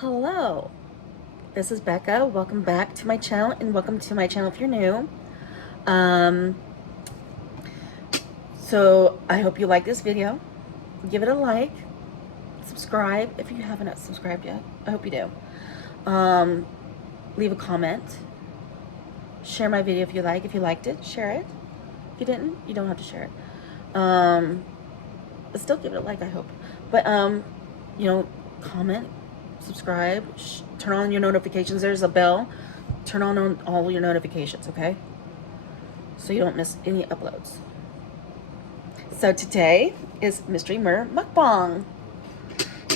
Hello, this is Becca. Welcome back to my channel, and welcome to my channel if you're new. Um, so I hope you like this video. Give it a like, subscribe if you haven't subscribed yet. I hope you do. Leave a comment. Share my video if you like. If you liked it, share it. If you didn't, you don't have to share it. But still give it a like, I hope. But comment, subscribe, turn on your notifications. There's a bell. Turn on all your notifications, okay? So you don't miss any uploads. So today is Mystery Murder Mukbang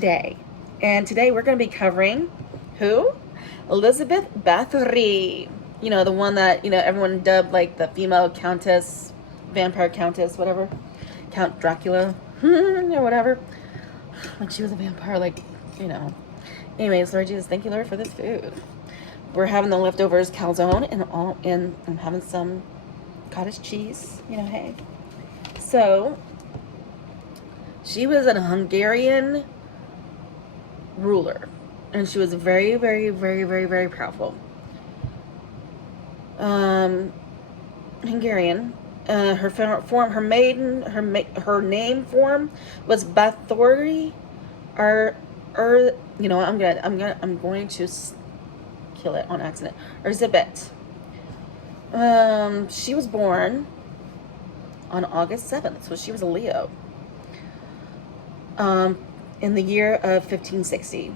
Day. And today we're going to be covering who? Elizabeth Bathory. You know, the one that, everyone dubbed like the female countess, vampire countess, whatever. Count Dracula, or whatever. Like she was a vampire, Anyways, Lord Jesus, thank you, Lord, for this food. We're having the leftovers calzone and I'm having some cottage cheese, hey. So, she was a Hungarian ruler, and she was very, very, very, very, very powerful. Hungarian. Her name form was Bathory, I'm going to kill it on accident. Elizabeth. She was born on August 7th, so she was a Leo. In the year of 1560.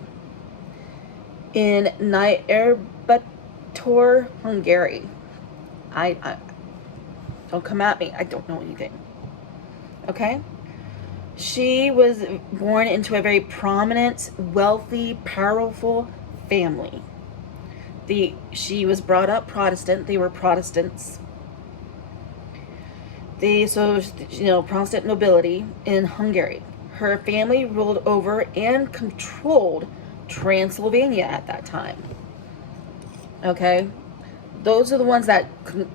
In Nyírbátor, Hungary. I don't come at me. I don't know anything. Okay? She was born into a very prominent, wealthy, powerful family. She was brought up Protestant. They were Protestants. Protestant nobility in Hungary. Her family ruled over and controlled Transylvania at that time. Okay? Those are the ones that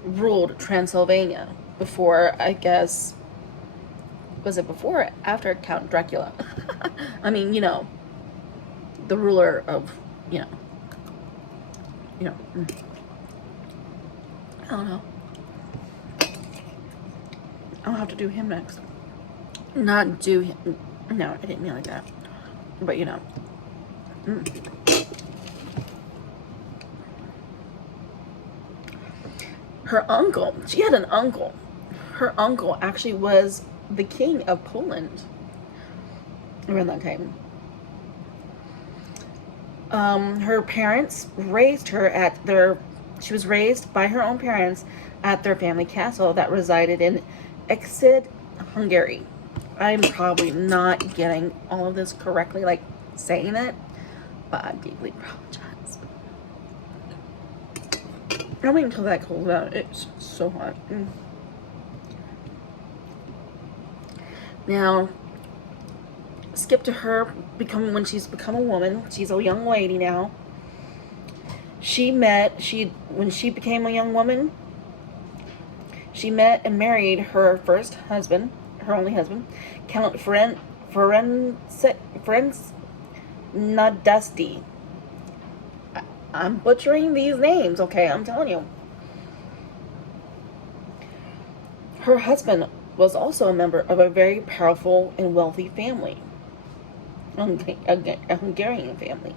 ruled Transylvania before, I guess, was it before or after Count Dracula? I mean, the ruler of, I don't know. I'll have to do him next. Not do him. No, I didn't mean like that. But, Her uncle, she had an uncle. Her uncle actually was the king of Poland around that time. Her parents raised her she was raised by her own parents at their family castle that resided in Exid, Hungary. I'm probably not getting all of this correctly, like saying it, but I deeply apologize. I'll wait until that cools down. It's so hot. Now, skip to her when she's become a woman. She's a young lady now. When she became a young woman, she met and married her first husband, her only husband, Count Nadasti. I'm butchering these names, okay? I'm telling you. Her husband was also a member of a very powerful and wealthy family, a Hungarian family.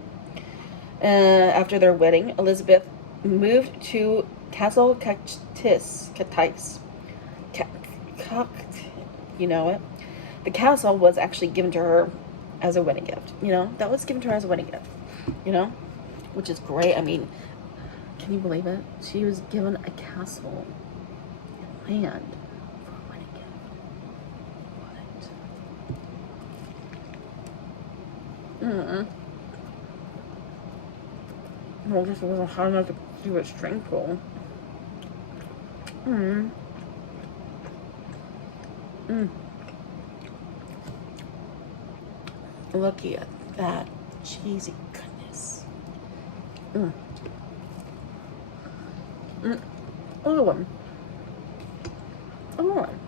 After their wedding, Elizabeth moved to Castle Cactus. You know it. The castle was actually given to her as a wedding gift. That was given to her as a wedding gift. Which is great. I mean, can you believe it? She was given a castle and land for a wedding gift. What? Well, this wasn't hard enough to keep it strengthful. Looky at that cheesy goodness. Other one. Other one.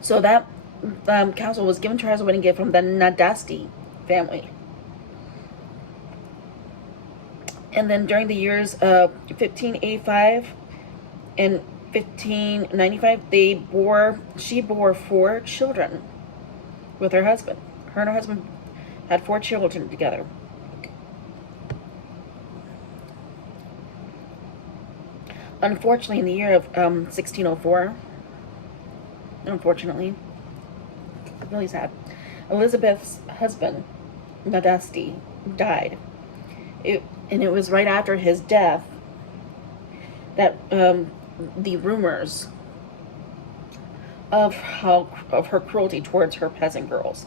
So that castle was given to her as a wedding gift from the Nadasti family. And then during the years of 1585 and 1595, she bore 4 children with her husband. Her and her husband had 4 children together. Unfortunately, in the year of 1604, unfortunately, really sad, Elizabeth's husband, Nadasti, died. And it was right after his death that the rumors of her cruelty towards her peasant girls,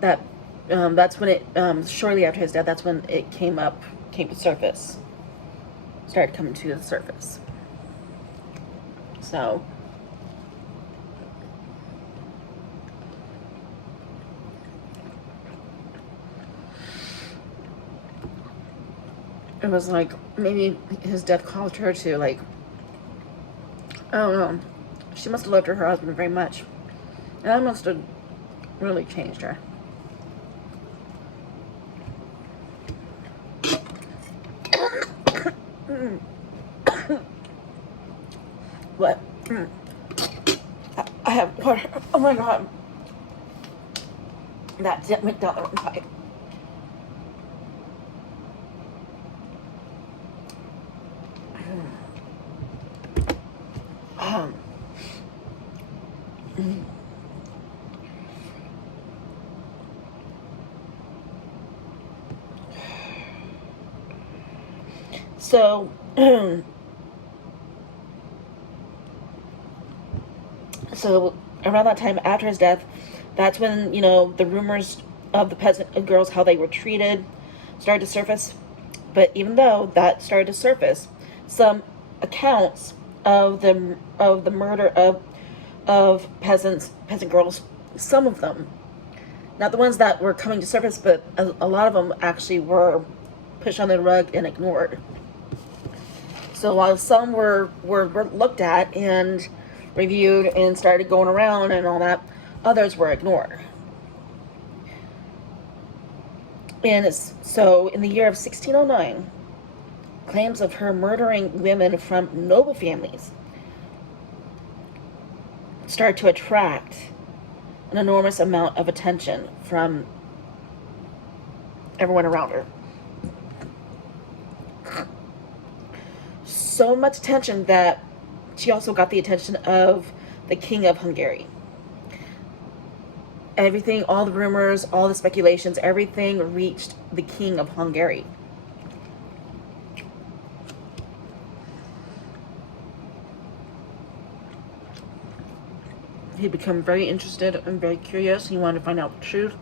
that's when it shortly after his death, that's when it came to surface, started coming to the surface. So it was like maybe his death caused her to, like, I don't know, she must have loved her husband very much, and that must have really changed her. But I have water. Oh my god, that didn't make down the wrong pipe. So so around that time after his death, that's when, the rumors of the peasant girls, how they were treated, started to surface. But even though that started to surface, some accounts of the murder of peasant girls, some of them, not the ones that were coming to surface, but a lot of them actually were pushed on the rug and ignored. So while some were looked at and reviewed and started going around and all that, others were ignored. And so in the year of 1609, claims of her murdering women from noble families started to attract an enormous amount of attention from everyone around her. So much attention that she also got the attention of the King of Hungary. Everything, all the rumors, all the speculations, everything reached the King of Hungary. He became very interested and very curious. He wanted to find out the truth.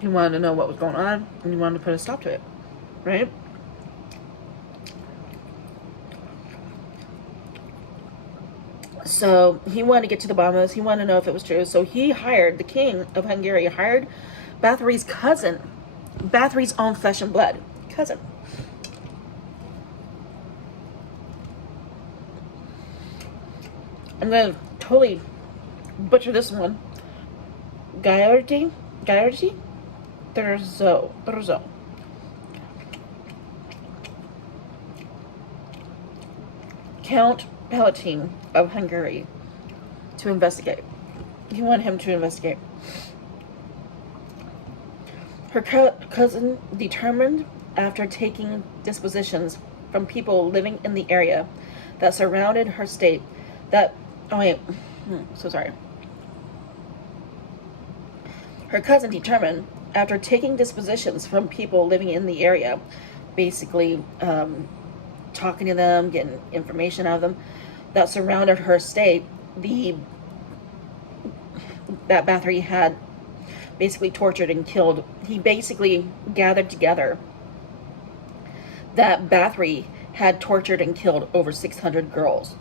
He wanted to know what was going on, and he wanted to put a stop to it, right? So he wanted to get to the bottom of this. He wanted to know if it was true. So the King of Hungary hired Bathory's cousin, Bathory's own flesh and blood cousin. I'm going to totally butcher this one. Gaiardi? Terzo. Count Palatine of Hungary to investigate. He wanted him to investigate. Her cousin determined, after taking dispositions from people living in the area that surrounded her state, that Her cousin determined, after taking dispositions from people living in the area, basically talking to them, getting information out of them, that surrounded her state, that Bathory had basically tortured and killed. He basically gathered together that Bathory had tortured and killed over 600 girls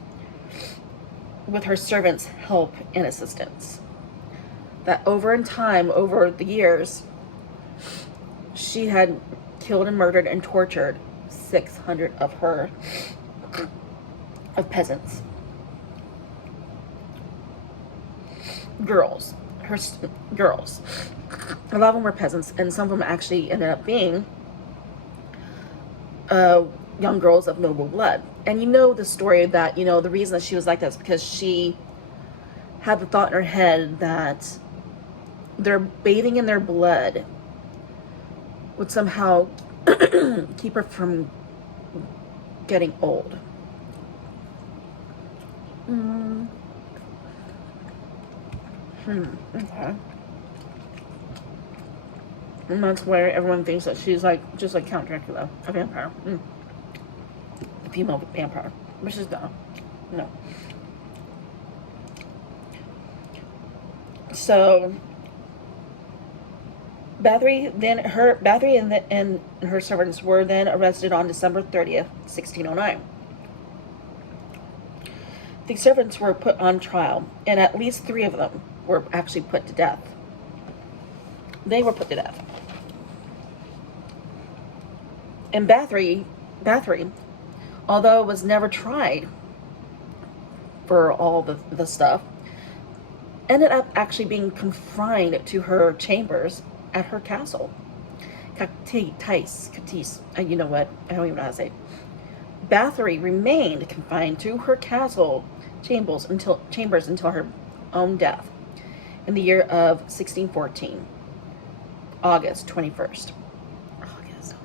with her servants' help and assistance. That over the years, she had killed and murdered and tortured 600 of her of peasants. Girls. Girls. A lot of them were peasants, and some of them actually ended up being young girls of noble blood. And you know the story that, you know, the reason that she was like that is because she had the thought in her head that their bathing in their blood would somehow keep her from getting old. Okay. And that's where everyone thinks that she's like, just like Count Dracula, a vampire. A female vampire. Which is no. So, Bathory and her servants were then arrested on December 30th, 1609. The servants were put on trial, and at least 3 of them were actually put to death. They were put to death. And Bathory, although was never tried for all the stuff, ended up actually being confined to her chambers at her castle. Catis, you know what? I don't even know how to say it. Bathory remained confined to her castle chambers until her own death in the year of 1614, August 21st. August, oh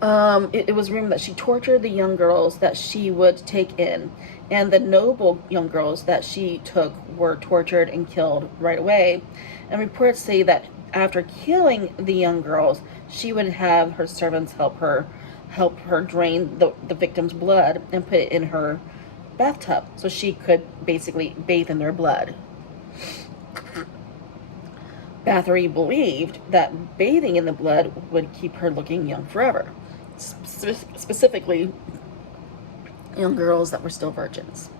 my gosh. It was rumored that she tortured the young girls that she would take in, and the noble young girls that she took were tortured and killed right away. And reports say that after killing the young girls, she would have her servants help her drain the victim's blood and put it in her bathtub so she could basically bathe in their blood. Bathory believed that bathing in the blood would keep her looking young forever, specifically young girls that were still virgins.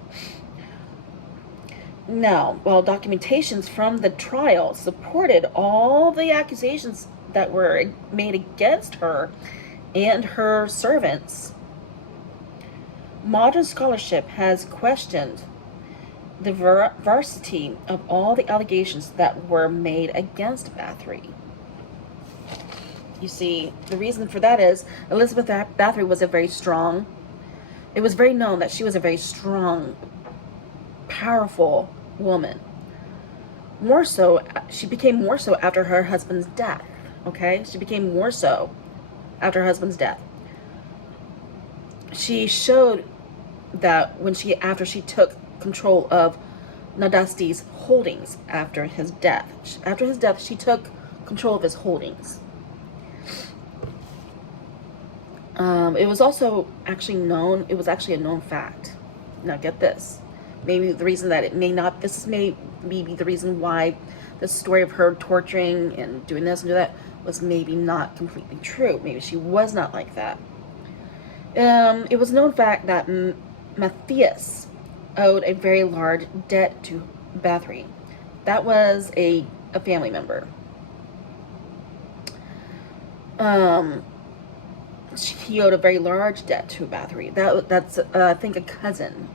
Now, while documentations from the trial supported all the accusations that were made against her and her servants, modern scholarship has questioned the veracity of all the allegations that were made against Bathory. You see, the reason for that is Elizabeth Bathory was it was very known that she was a very strong, powerful woman. More so, she became more so after her husband's death. Okay? She became more so after her husband's death. She showed that after she took control of Nadasti's holdings after his death. After his death, she took control of his holdings. It was also actually known, it was actually a known fact. Now get this. Maybe the reason that this may be the reason why the story of her torturing and doing this and do that was maybe not completely true. Maybe she was not like that. It was a known fact that Matthias owed a very large debt to Bathory. That was a family member. He owed a very large debt to Bathory. That's I think a cousin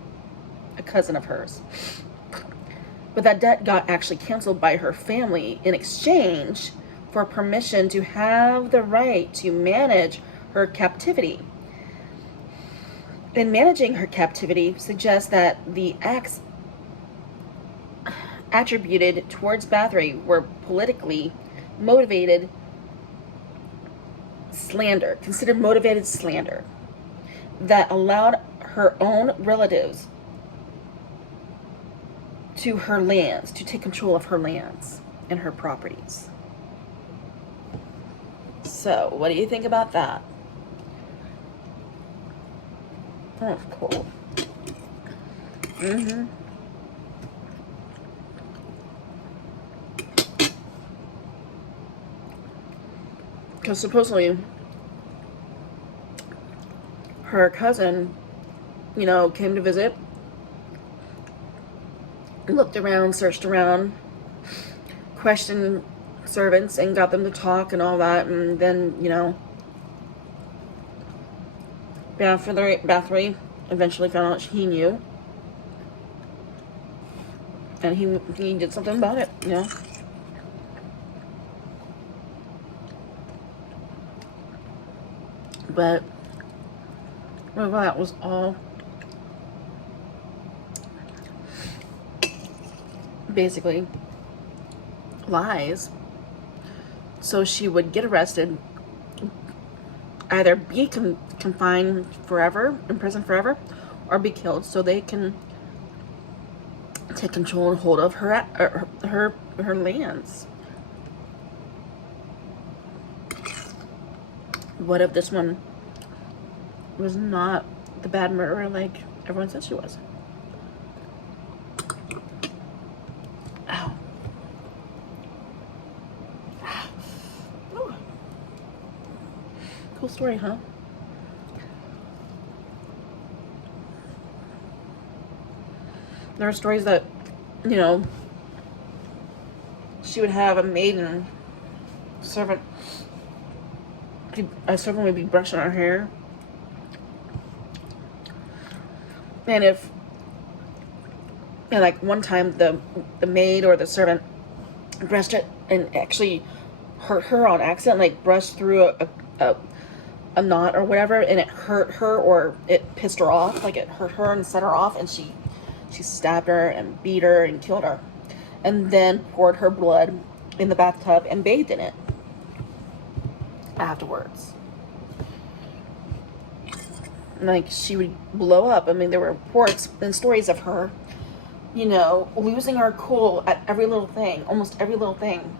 of hers. But that debt got actually canceled by her family in exchange for permission to have the right to manage her captivity. And managing her captivity suggests that the acts attributed towards Bathory were politically motivated slander, considered motivated slander, that allowed her own relatives to her lands, to take control of her lands and her properties. So, what do you think about that? That's cool. Because supposedly her cousin, came to visit, looked around, searched around, questioned servants and got them to talk and all that, and then, Bathory eventually found out he knew, and he did something about it, you know. But well, that was all basically lies. So she would get arrested, either be confined forever, in prison forever, or be killed, so they can take control and hold of her lands. What if this one was not the bad murderer like everyone said she was? Ow. Ooh. Cool story, huh? There are stories that, you know, she would have a maiden servant. A servant would be brushing her hair, and like one time the maid or the servant brushed it and actually hurt her on accident, like brushed through a knot or whatever, and it hurt her or it pissed her off, like it hurt her and set her off, and she stabbed her and beat her and killed her, and then poured her blood in the bathtub and bathed in it afterwards. Like, she would blow up. I mean, there were reports and stories of her, you know, losing her cool at every little thing, almost every little thing,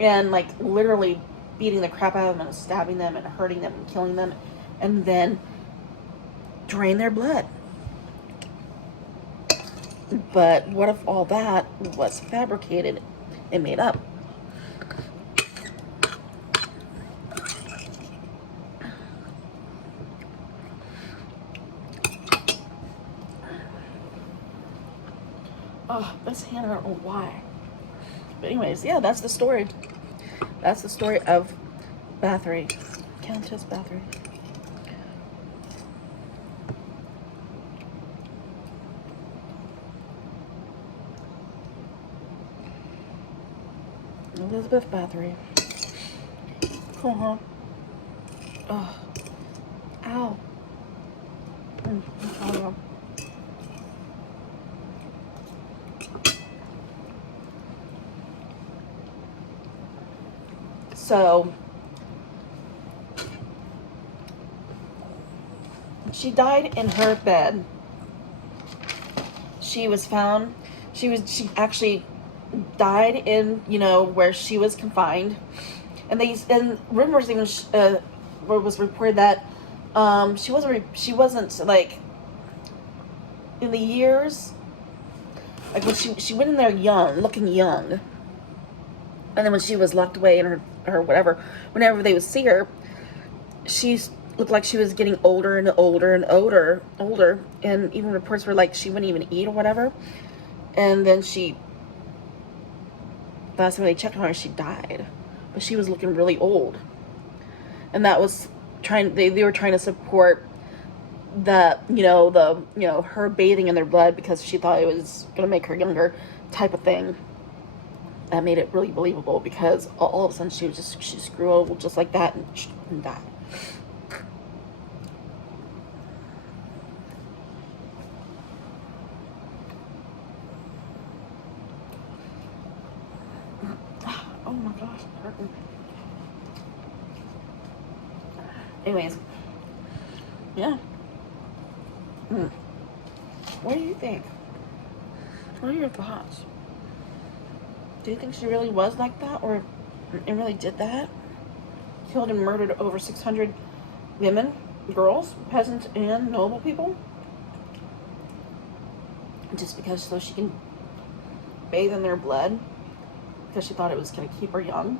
and like literally beating the crap out of them and stabbing them and hurting them and killing them, and then drain their blood. But what if all that was fabricated and made up? Oh, this hand, I don't know why. But anyways, yeah, that's the story. That's the story of Bathory, Countess Bathory. Elizabeth Bathory. Cool, huh? Oh. Ow. So, she died in her bed. She was found, she actually died in, you know, where she was confined. And rumors even was reported that she wasn't like, in the years, like when she went in there young, looking young, and then when she was locked away in her whatever, whenever they would see her, she looked like she was getting older and older and older, and even reports were like she wouldn't even eat or whatever, and then last time they checked on her, she died, but she was looking really old, and that was they were trying to support that, her bathing in their blood because she thought it was gonna make her younger, type of thing. That made it really believable, because all of a sudden she just grew old just like that and died. Oh my gosh, it's hurting. Anyways, yeah. What do you think? What are your thoughts? Do you think she really was like that, or it really did that? Killed and murdered over 600 women, girls, peasants, and noble people? Just because so she can bathe in their blood? Because she thought it was going to keep her young?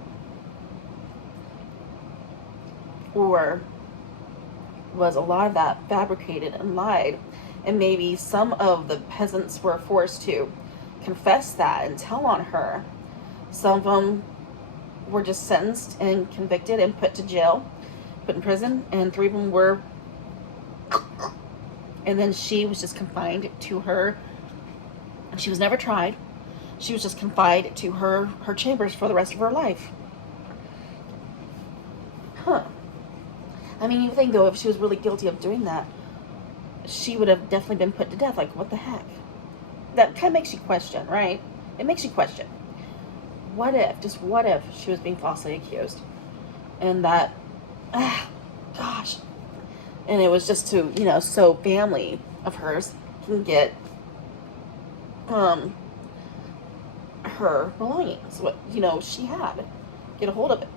Or was a lot of that fabricated and lied, and maybe some of the peasants were forced to confess that and tell on her? Some of them were just sentenced and convicted and put to jail, put in prison, and 3 of them were And then she was just confined to her. She was never tried. She was just confined to her chambers for the rest of her life. Huh. I mean, you think though, if she was really guilty of doing that, she would have definitely been put to death. Like, what the heck? That kind of makes you question, right? It makes you question. What if, just what if, she was being falsely accused? And that, gosh. And it was just to, you know, so family of hers can get her belongings, what, you know, she had. Get a hold of it.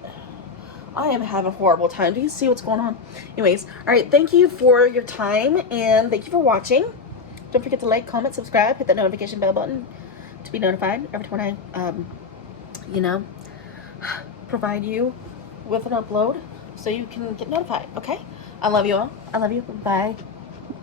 I am having a horrible time. Do you see what's going on? Anyways, all right, thank you for your time, and thank you for watching. Don't forget to like, comment, subscribe, hit that notification bell button to be notified every time I, you know, provide you with an upload so you can get notified, okay? I love you all. I love you. Bye.